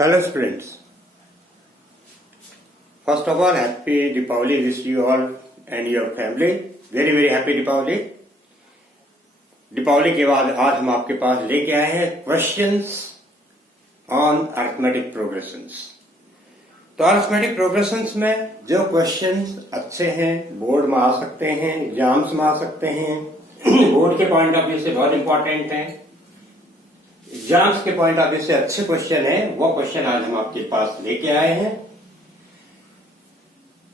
Hello students. First of all, happy Deepavali. Wish you all and your family very happy Deepavali. Deepawali के बाद आज हम आपके पास लेके आए हैं क्वेश्चंस ऑन अरिथमेटिक प्रोग्रेशंस। तो अरिथमेटिक प्रोग्रेशंस में जो क्वेश्चंस अच्छे हैं, बोर्ड में आ सकते हैं, एग्जाम्स में आ सकते हैं, बोर्ड के पॉइंट ऑफ व्यू से बहुत इंपॉर्टेंट हैं, एग्जाम्स के पॉइंट ऑफ व्यू से अच्छे क्वेश्चन हैं, वो क्वेश्चन आज हम आपके पास लेके आए हैं।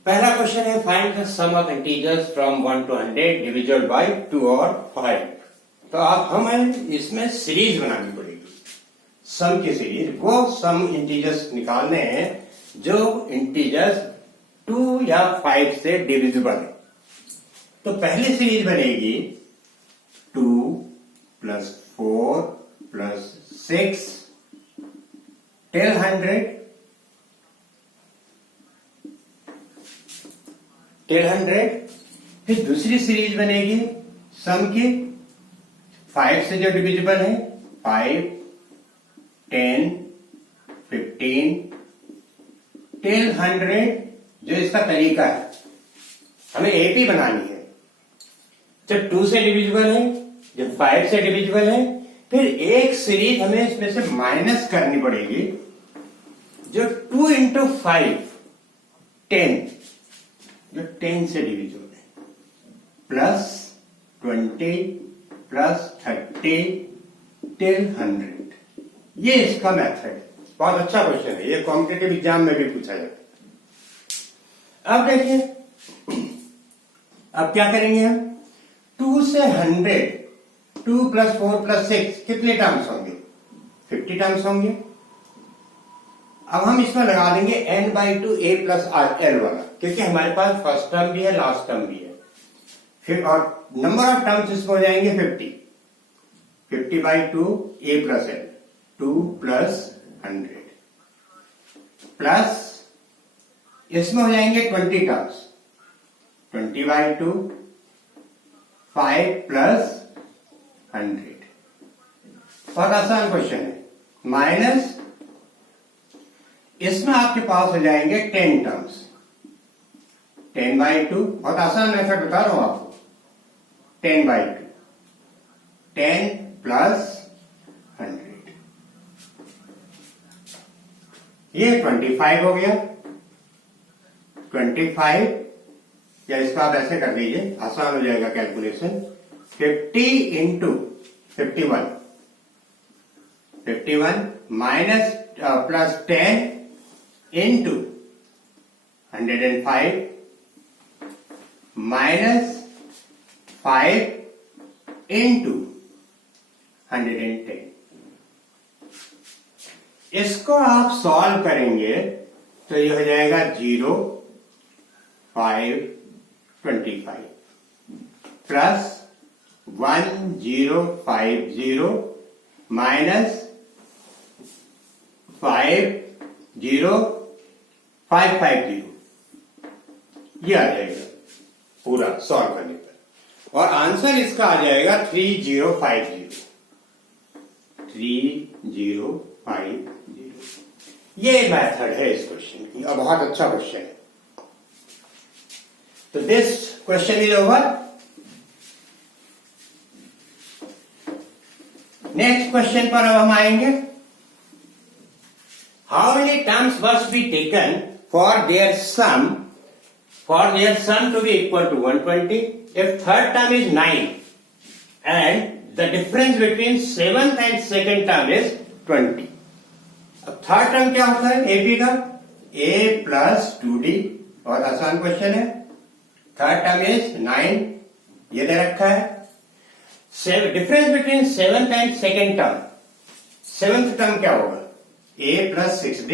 पहला क्वेश्चन है find the sum of integers from 1 to 100 divisible by 2 और 5। तो आप हमें इसमें सीरीज बनानी पड़ेगी, सम की सीरीज। वो सम इंटीजर्स निकालने हैं जो इंटीजर्स 2 या 5 से डिविजिबल है। तो पहली सीरीज बनेगी 2 + 4 + 6 till 100 till 100। फिर दूसरी सीरीज बनेगी सम की 5 से जो डिविजिबल है 5, 10, 15 till 100। जो इसका तरीका है, हमें एपी बनानी है। जब 2 से डिविजिबल है, जब 5 से डिविजिबल है, फिर एक सीरीज हमें इसमें से माइनस करनी पड़ेगी। जो 2 × 5 10, जो 10 से डिविजिबल है, प्लस 20 प्लस 30 till 100। ये इसका मेथड है। बहुत अच्छा क्वेश्चन है, ये कॉम्पिटिटिव एग्जाम में भी पूछा जाता है। अब देखिए, अब क्या करेंगे हम? 2 से 100, 2 + 4 + 6 कितने टर्म्स होंगे? 50 टर्म्स होंगे। अब हम इसमें लगा देंगे n/2 a + l वाला, क्योंकि हमारे पास फर्स्ट टर्म भी है, लास्ट टर्म भी है। फिर और नंबर ऑफ टर्म्स इसमें हो जाएंगे 50। 50/2 a + l, 2 + 100 प्लस इसमें हो जाएंगे 20 टर्म्स, 20/2 5 + 100। बहुत आसान क्वेश्चन है। माइनस इसमें आपके पास हो जाएंगे 10 टर्म्स, 10/2। बहुत आसान मेथड बता रहा हूं आपको। 10/2 10 + 100, ये 25 हो गया। 25 या इसको आप ऐसे कर दीजिए, आसान हो जाएगा कैलकुलेशन। 50 × 51, 51 minus plus 10 × 105 minus 5 × 110। इसको आप सॉल्व करेंगे तो ये हो जाएगा 0, 5, 25 प्लस 1050 माइनस 50550। ये आ जाएगा पूरा सॉल्व करने पर, और आंसर इसका आ जाएगा 3050। 3050। ये मेथड है इस क्वेश्चन की, और बहुत अच्छा क्वेश्चन है। तो this question is over. Next question पर अब हम आएंगे। How many terms must be taken for their sum to be equal to 120 if third term is 9 and the difference between 7th and second term is 20। अब third term क्या होता है AP का? a + 2d। बहुत आसान question है। Third term is 9, ये दे रखा है। Difference between 7th and second term, 7th term क्या होगा? a + 6d।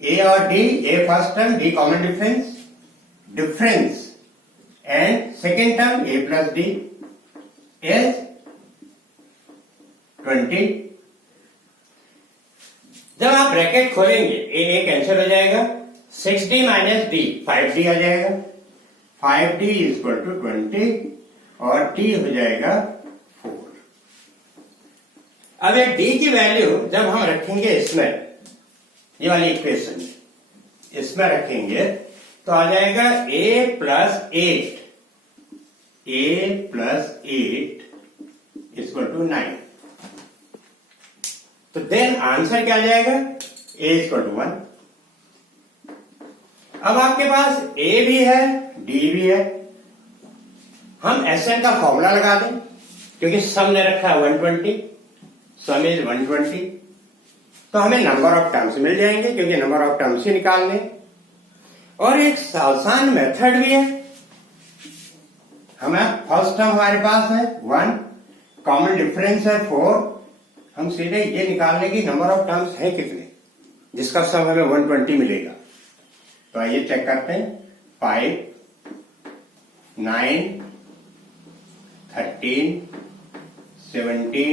a और d, a first term, d common difference and second term a + d is 20। जब आप ब्रैकेट खोलेंगे a कैंसिल हो जाएगा, 6d - d 5d आ जाएगा। 5d = 20 और d हो जाएगा 4। अब ये डी की वैल्यू जब हम रखेंगे इसमें, ये वाली इक्वेशन इसमें रखेंगे तो आ जाएगा a प्लस 8 इक्वल टू 9। तो देन आंसर क्या आ जाएगा, a इक्वल टू 1। अब आपके पास a भी है d भी है, हम Sn का फॉर्मूला लगा दें क्योंकि सम ने रखा है 120, सम इज 120, तो हमें नंबर ऑफ टर्म्स मिल जाएंगे क्योंकि नंबर ऑफ टर्म्स ही निकालने। और एक आसान मेथड भी है, हमें फर्स्ट टर्म हमारे पास है 1, कॉमन डिफरेंस है 4, हम सीधे ये निकाल लेंगे नंबर ऑफ टर्म्स है कितने जिसका सम हमें 120 मिलेगा। तो आइए चेक करते हैं, 5, 9, 13, 17,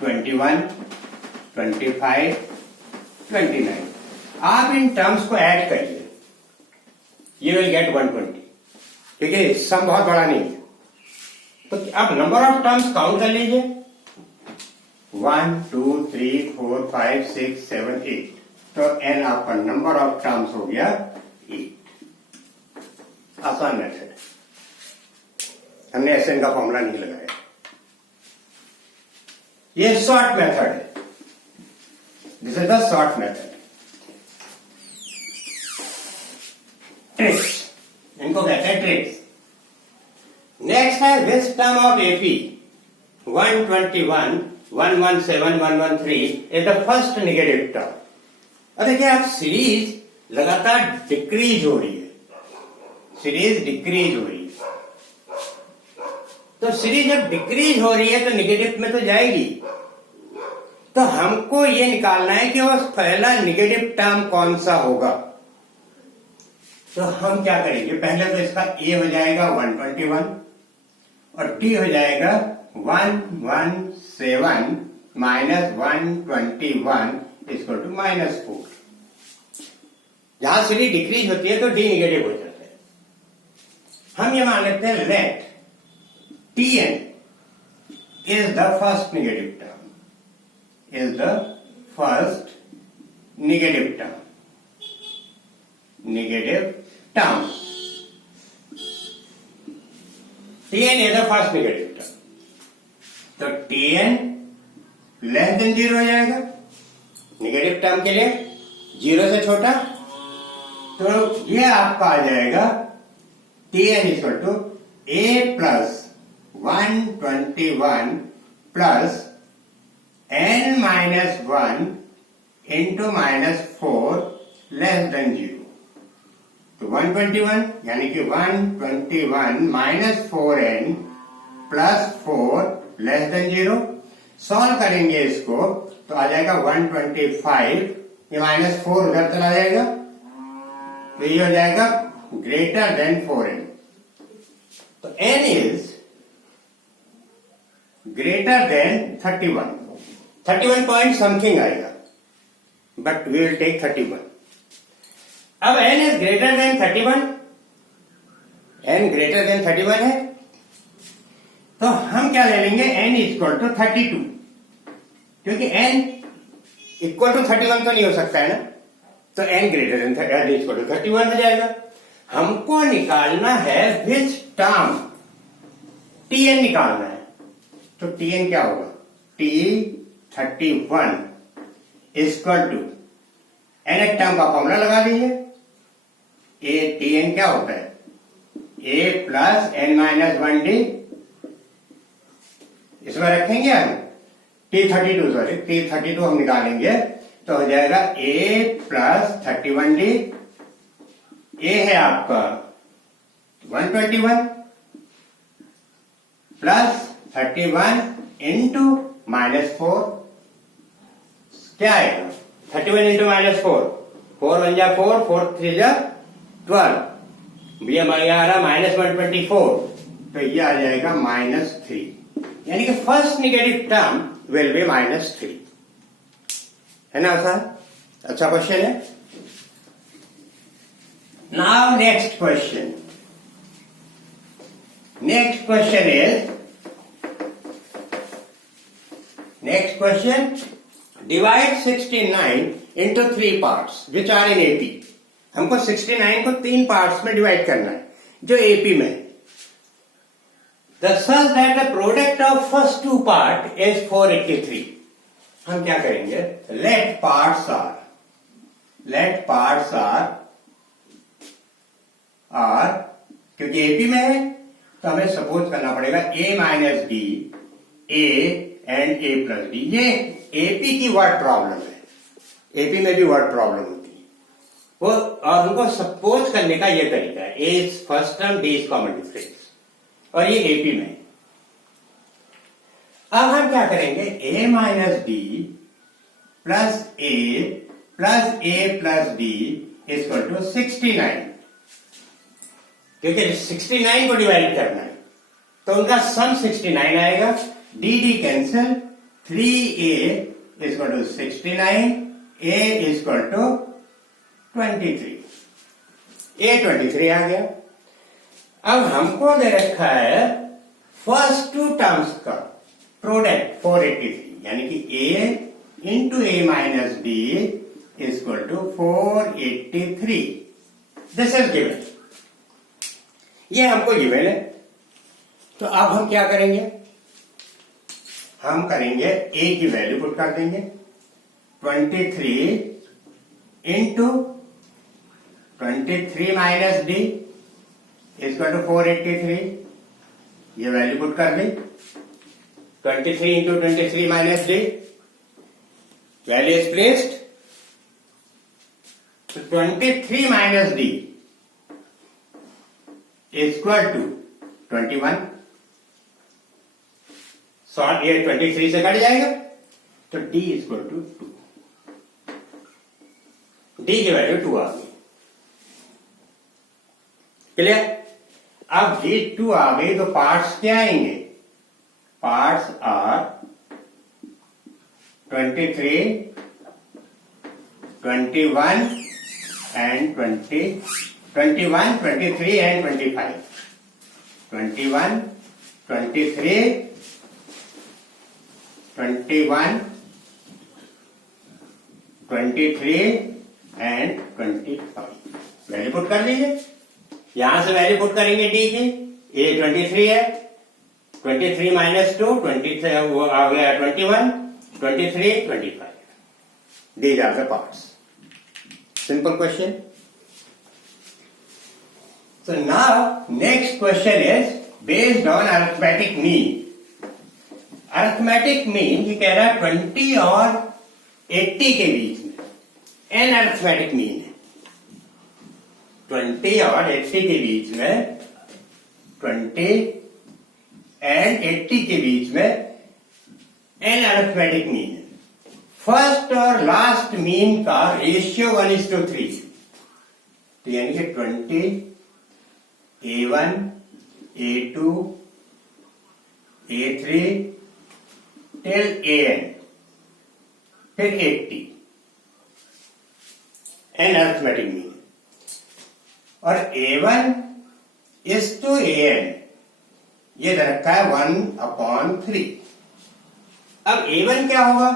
21, 25, 29। आप इन टर्म्स को ऐड करिए, यू विल गेट 120, ठीक है, सम बहुत बड़ा नहीं है। तो अब नंबर ऑफ टर्म्स काउंट कर लीजिए, 1, 2, 3, 4, 5, 6, 7, 8। तो एन आपका नंबर ऑफ टर्म्स हो गया 8। आसान मेथड, हमने एसएन का फॉर्मूला नहीं लगाया। ये शॉर्ट मेथड है, this is the short method. Tricks, इनको कहते हैं ट्रिक्स। नेक्स्ट है which term of AP 121, 117, 113 is the first negative term. और देखिए आप सीरीज लगातार डिक्रीज हो रही है, सीरीज डिक्रीज हो रही है। तो सीरीज जब डिक्रीज हो रही है तो नेगेटिव में तो जाएगी, तो हमको ये निकालना है कि वो पहला नेगेटिव टर्म कौन सा होगा। तो हम क्या करेंगे, पहले तो इसका ए हो जाएगा 121 और टी हो जाएगा 117 माइनस 121 इक्वल टू -4। जहां सीरीज डिक्रीज होती है तो डी नेगेटिव हो जाता है। हम ये मान लेते हैं late Tn is the first negative term, is the first negative term, negative term. Tn is the first negative term. तो Tn लेस देन 0 हो जाएगा नेगेटिव टर्म के लिए, 0 से छोटा। तो ये आपका आ जाएगा Tn equal to a plus 121 plus n minus 1 into -4 less than 0। तो 121 यानी कि 121 minus 4n plus 4 less than 0। Solve करेंगे इसको तो आ जाएगा 125, ये -4 उधर चला जाएगा तो ये हो जाएगा ग्रेटर देन 4n। तो n is greater than 31 point something आएगा, बट वी विल टेक 31। अब n is greater than 31, n greater than 31 है तो हम क्या ले लेंगे, n इक्वल टू 32, क्योंकि n इक्वल टू 31 तो नहीं हो सकता है ना, तो n greater than n equal to 31 हो जाएगा। हमको निकालना है विच टर्म, Tn निकालना है। तो Tn क्या होगा, T31 equal to n term का फॉर्मूला लगा दीजिए, Tn क्या होता है, a plus n minus 1d, इसमें रखेंगे हम T32 हम निकालेंगे तो हो जाएगा a प्लस 31d, a है आपका 121 प्लस 31 इंटू -4, क्या आएगा 31 इंटू -4, 4 1 जा 4, 4 3 जा 12, ये आ रहा -124, तो ये आ जाएगा -3, यानी कि first negative term will be -3, है ना सर? अच्छा क्वेश्चन है। Now next question is next question, divide 69 into 3 parts which are in AP. हमको 69 को 3 पार्ट्स में डिवाइड करना है जो एपी में है। Such that the product of first two part is 483. हम क्या करेंगे, let parts are क्योंकि एपी में है तो हमें सपोज करना पड़ेगा a minus D, a and a plus D. ये एपी की वर्ड प्रॉब्लम है, एपी में भी वर्ड प्रॉब्लम होती है वो, और हमको सपोज करने का ये तरीका है, a is first term, d is common difference, और ये एपी में। अब हम क्या करेंगे, a minus d plus a plus d equal to 69, क्योंकि 69 को डिवाइड करना है तो उनका सम 69 आएगा। D cancel, 3a equal to 69, a equal to 23, a 23 आ गया। अब हमको दे रखा है फर्स्ट टू टर्म्स का प्रोडक्ट 483, यानी कि a into a minus d equal to 483। This is given, ये हमको गिवन है। तो अब हम क्या करेंगे, हम करेंगे a की वैल्यू पुट कर देंगे 23 into 23 minus d equal to 483, ये वैल्यू पुट कर दी। 23 into 23 minus d, value is placed. 23 minus d equal to 21। Solve, ये 23 से कट जाएगा तो d इक्वल टू 2, d की वैल्यू 2 आ गई। क्लियर? अब d 2 आ गई तो पार्ट्स क्या आएंगे, parts are 23, 21 and 21, 23 and 25, 21, 23, 21, 23 and 25। Value put कर दीजिए, यहां से वैल्यू पुट करेंगे डी की, ए 23 है, 23 माइनस 2, 23 वो आ गया 21, 23, 25। These are the parts. Simple question. So now next question is based on arithmetic mean. Arithmetic mean ये कह रहा है 20 और 80 के बीच में, n arithmetic mean है। 20 और 80 के बीच में, 20 एंड 80 के बीच में n अरिथमेटिक मीन है। फर्स्ट और लास्ट मीन का रेशियो 1:3, तो यानी कि 20, A1, A2, A3 till AN, फिर 80 n अरिथमेटिक मीन, और A1 is to AN ये रखा है 1/3। अब A1 क्या होगा,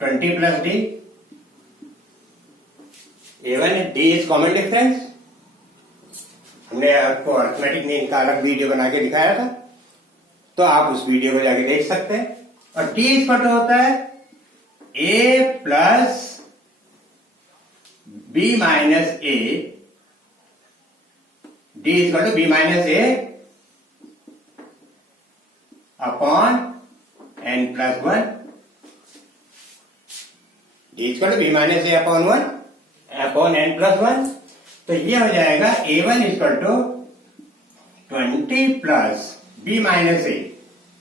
20 plus D, A1 D is common difference. हमने आपको अरिथमेटिक मीन का अलग वीडियो बना के दिखाया था, तो आप उस वीडियो को जाके देख सकते हैं। और डी इक्वल होता है A plus B minus A, d equal to b minus a upon n plus 1, d equal to b minus a upon 1 upon n plus 1। तो ये हो जाएगा A1 equal to 20 plus b minus a,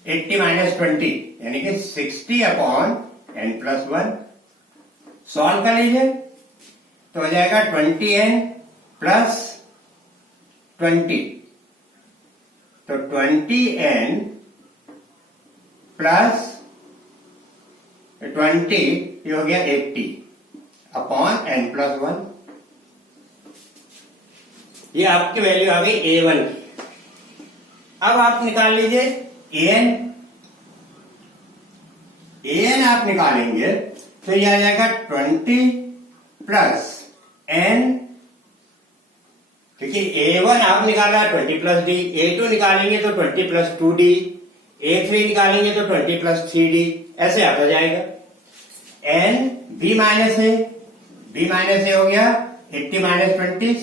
80 minus 20 यानी कि 60 upon n plus 1। Solve कर लीजिए तो हो जाएगा 20n प्लस 20, तो 20n प्लस 20 ये हो गया 80 अपॉन n प्लस 1। ये आपकी वैल्यू आ गई A1 की। अब आप निकाल लीजिए an आप निकालेंगे तो यह आ जाएगा 20 प्लस n, क्योंकि a1 आप निकाला 20 प्लस डी, a2 निकालेंगे तो 20 प्लस 2d, a3 निकालेंगे तो 20 प्लस 3d, ऐसे आता जाएगा। n b माइनस a हो गया 80 माइनस 20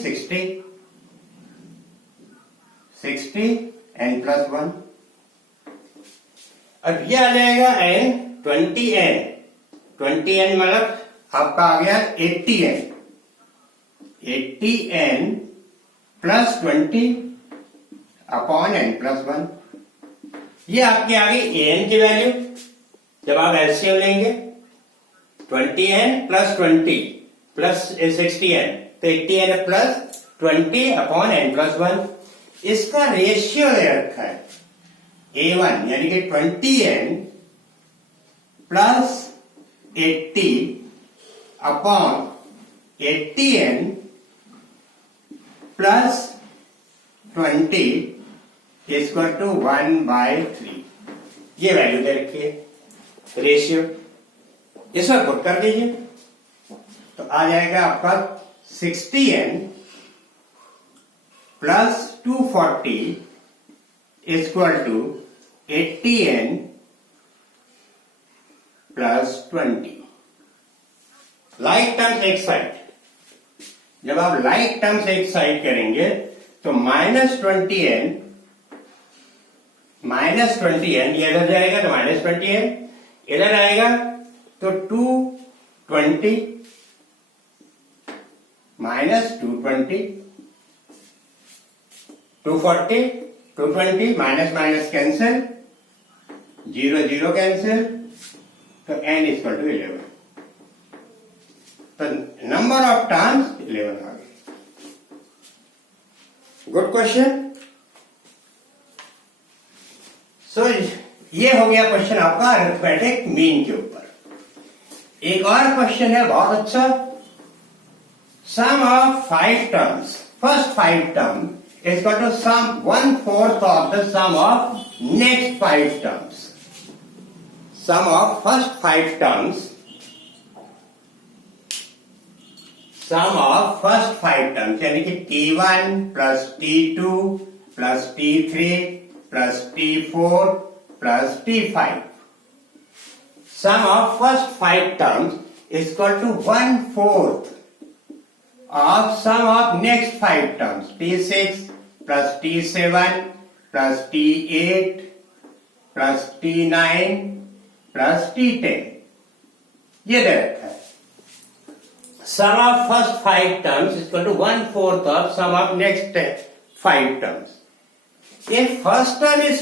60 n प्लस 1। अब ये आ जाएगा n 20n मतलब आपका आ गया 80n plus 20 upon n plus 1। ये आपकी आ गई an की वैल्यू। जब आप एलसीएम लेंगे 20n प्लस 20 प्लस 60n तो 80n plus 20 upon n plus 1। इसका रेशियो दे रखा है a1 यानी कि 20n plus 80 upon 80n plus 20 equal to 1/3। ये वैल्यू दे रखी है, रेशियो। इसमें पुट कर दीजिए तो आ जाएगा आपका 60n plus 240 equal to 80n plus 20। Like terms एक साइड, जब आप लाइक टर्म्स एक साइड करेंगे तो -20n ये इधर जाएगा तो -20n, इधर आएगा तो 220 minus 220 240 220 minus minus cancel, 0 cancel, तो n इक्वल टू 11। तो नंबर ऑफ टर्म्स 11 आ गए। Good question. सो ये हो गया क्वेश्चन आपका अरिथमेटिक मीन के ऊपर। एक और क्वेश्चन है बहुत अच्छा। Sum of 5 terms, first 5 term is equal to sum 1/4 of the sum of next 5 terms. Sum of first 5 terms, sum of first 5 terms यानी कि t1 plus t2 plus t3 plus t4 plus t5. Sum of first 5 terms is equal to 1/4 of sum of next 5 terms, t6 plus t7 plus t8 plus t9 plus t10। ये दे रखा है। Sum of first 5 terms is equal to 1/4 of sum of next 5 terms. If first term is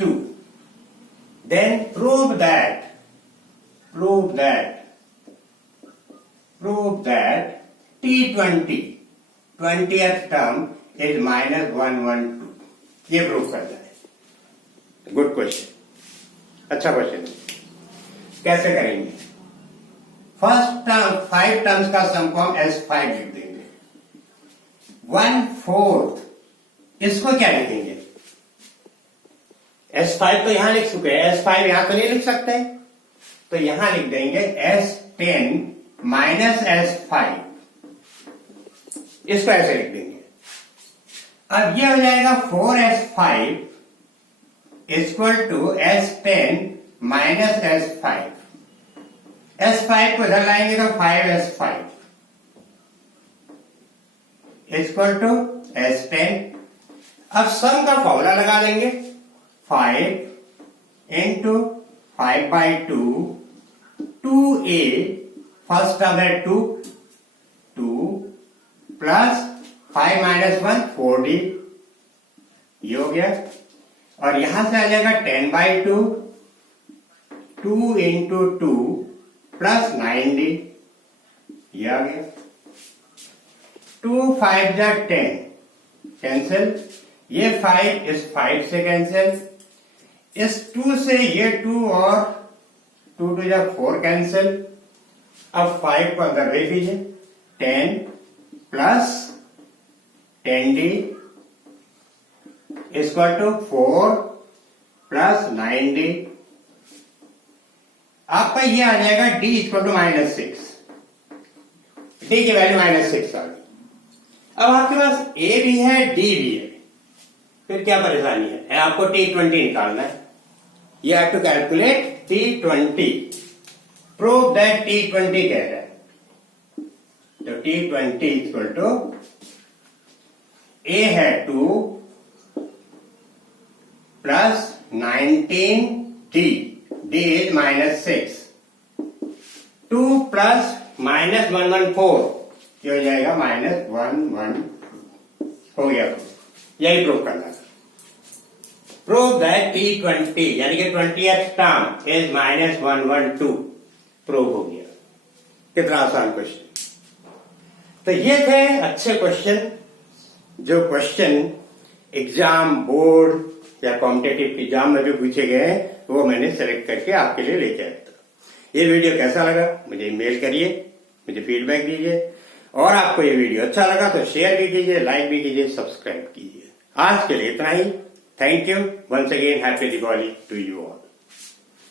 2, then prove that t20 20th term is -112। ये prove करना है। Good question, अच्छा question. कैसे करेंगे? First term 5 terms का सम को हम S5 लिख देंगे। 1/4 इसको क्या लिखेंगे? S5 तो यहां लिख चुके हैं, S5 यहां तो नहीं लिख सकते, तो यहां लिख देंगे S10 माइनस S5। इसको ऐसे लिख देंगे। अब ये हो जाएगा 4S5 equal to S10 minus S5। S5 को इधर लाएंगे तो 5S5 इक्वल टू S10। अब सम का फॉर्मूला लगा देंगे। 5 इंटू 5/2 2a, फर्स्ट टर्म है 2 प्लस 5 माइनस 1 4d, ये हो गया। और यहां से आ जाएगा 10/2 2 इंटू 2 प्लस 9d, ये आ गया। 2 5 जा 10 कैंसिल, ये 5 इस 5 से कैंसिल, इस 2 से ये 2 और 2 2 जा 4 कैंसिल। अब 5 को अंदर ले लीजिए, 10 plus 10d equal to 4 plus 9D। आपका ये आ जाएगा D इक्वल टू -6। D की वैल्यू -6 आ गई। अब आपके पास A भी है, D भी है, फिर क्या परेशानी है? आपको T20 निकालना है। You have to calculate T20. Prove that T20 कह रहा है। तो T20 इक्वल टू A है 2 plus 19D, D is -6, 2 plus -114, ये हो जाएगा -11। हो गया, यही प्रूव करना था। प्रूव दैट T20 यानी कि 20th टर्म इज -112। प्रूव हो गया। कितना आसान क्वेश्चन। तो ये थे अच्छे क्वेश्चन, जो क्वेश्चन एग्जाम बोर्ड या कॉम्पिटेटिव एग्जाम में जो पूछे गए हैं, वो मैंने सेलेक्ट करके आपके लिए लेके आया था। ये वीडियो कैसा लगा मुझे ईमेल करिए, मुझे फीडबैक दीजिए, और आपको ये वीडियो अच्छा लगा तो शेयर भी कीजिए, लाइक भी कीजिए, सब्सक्राइब कीजिए। आज के लिए इतना ही। Thank you once again. Happy Diwali to you all.